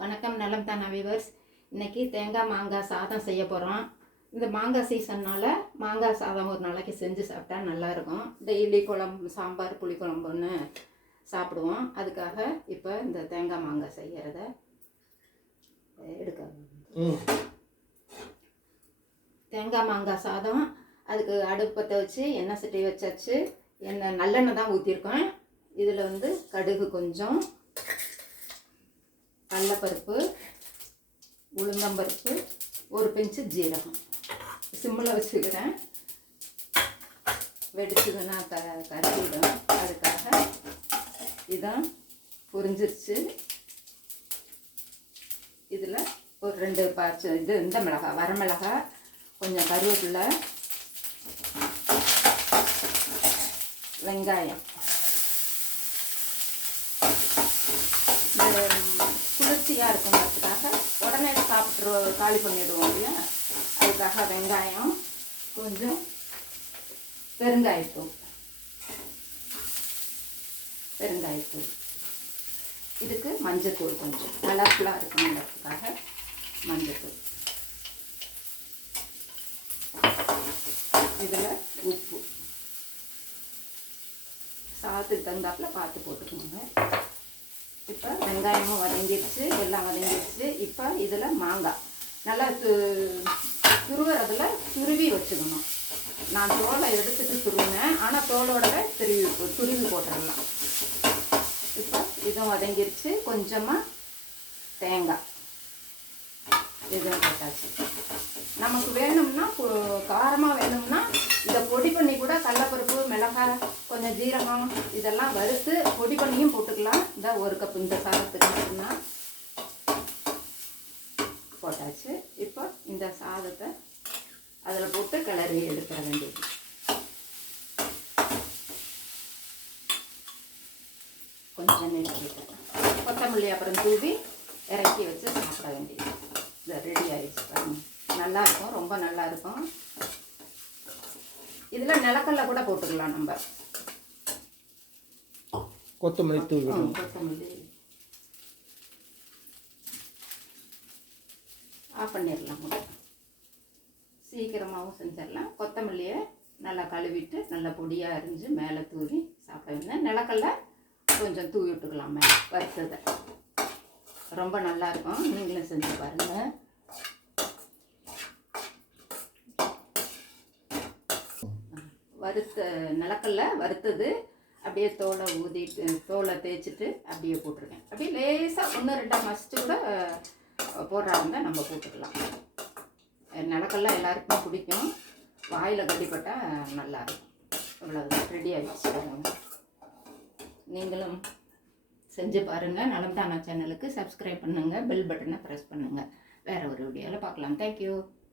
வணக்கம், நலம் தானா வியூவர்ஸ். இன்றைக்கி தேங்காய் மாங்காய் சாதம் செய்ய போகிறோம். இந்த மாங்காய் சீசன்னால் மாங்காய் சாதம் ஒரு நாளைக்கு செஞ்சு சாப்பிட்டா நல்லாயிருக்கும். டெய்லி குழம்பு, சாம்பார், புளிக்குழம்புன்னு சாப்பிடுவோம். அதுக்காக இப்போ இந்த தேங்காய் மாங்காய் செய்கிறத எடுக்க தேங்காய் மாங்காய் சாதம். அதுக்கு அடுப்பத்தை வச்சு எண்ணெய் சட்டி வச்சாச்சு. எண்ணெய் நல்லெண்ணெய் தான் ஊற்றிருக்கோம். இதில் கடுகு கொஞ்சம், கடலைப்பருப்பு, உளுந்தம்பருப்பு, ஒரு பிஞ்சு ஜீரகம் சிம்மில் வச்சுக்கிறேன். வெடிச்சதுன்னா கருவிடும். அதுக்காக இதான் புரிஞ்சிருச்சு. இதில் ஒரு 2 பாய்ச்சி இந்த மிளகாய், வரமிளகாய், கொஞ்சம் கருவேப்பிலை, வெங்காயம். குளிர்ச்சியாக இருக்குங்கிறதுக்காக உடனே காலி பண்ணிவிடுவோம் இல்லையா, அதுக்காக வெங்காயம், கொஞ்சம் பெருங்காயத்தூள், இதுக்கு மஞ்சத்தூள், கொஞ்சம் கலர்ஃபுல்லாக இருக்குங்கிறதுக்காக மஞ்சத்தூள். இதில் உப்பு சாதத்துக்கு தகுந்தாப்பில் பார்த்து போட்டுக்கோங்க. இப்போ வெங்காயமும் வதங்கிடுச்சு, எல்லாம் வதங்கிடுச்சு. இப்போ இதில் மாங்காய் நல்லா துருவுறதில் துருவி வச்சுக்கணும். நான் தோலை எடுத்துகிட்டு துருவினேன், ஆனால் தோலோடவே துருவி போட்டுடலாம். இப்போ இதுவும் வதங்கிடுச்சு. கொஞ்சமாக தேங்காய் இதுவும் போட்டாச்சு. நமக்கு வேணும்னா காரமாக வேணும்னா இதை பொடி பண்ணி கூட கடலைப்பருப்பு, மிளகாய், கொஞ்சம் ஜீரகம் இதெல்லாம் வறுத்து பொடி பண்ணியும் போட்டுக்கலாம். இந்த 1 கப் இந்த சாதத்துக்கு மட்டும்தான் போட்டாச்சு. இப்போ இந்த சாதத்தை அதில் போட்டு கிளறி எடுத்துட வேண்டியது. கொஞ்சம் நெருக்கிட்டு கொத்தமல்லி அப்புறம் தூவி இறக்கி வச்சு சாப்பிட வேண்டியது. இதை ரெடி ஆகிடுச்சு. நல்லாயிருக்கும், ரொம்ப நல்லாயிருக்கும். இதில் நிலக்கடலை கூட போட்டுக்கலாம். நம்ம கொத்தமல்லி தூவி, கொத்தமல்லி ஆஃப் பண்ணிடலாம். கூட சீக்கிரமாகவும் செஞ்சிடலாம். கொத்தமல்லியை நல்லா கழுவிட்டு நல்லா பொடியாக அரிஞ்சு மேலே தூவி சாப்பிட வேண்டியது. நிலக்கடலை கொஞ்சம் தூவி விட்டுக்கலாம் மேலே வறுத்ததை. ரொம்ப நல்லாயிருக்கும். நீங்களும் செஞ்சு பாருங்கள். நிலக்கடலை வறுத்தது அப்படியே தோலை தேய்ச்சிட்டு அப்படியே போட்டிருக்கேன். அப்படியே லேசாக 1-2 மசிச்சு கூட போடுறாங்க, நம்ம போட்டுக்கலாம். நிலக்கடலை எல்லாருக்கும் பிடிக்கும். வாயில் கட்டிப்பட்டால் நல்லாயிருக்கும். இவ்வளோ ரெடி ஆகிடுச்சு. நீங்களும் செஞ்சு பாருங்கள். நலம் தானா சேனலுக்கு சப்ஸ்கிரைப் பண்ணுங்கள், பெல் பட்டனை ப்ரெஸ் பண்ணுங்கள். வேறு ஒரு வீடியோவில் பார்க்கலாம். தேங்க்யூ.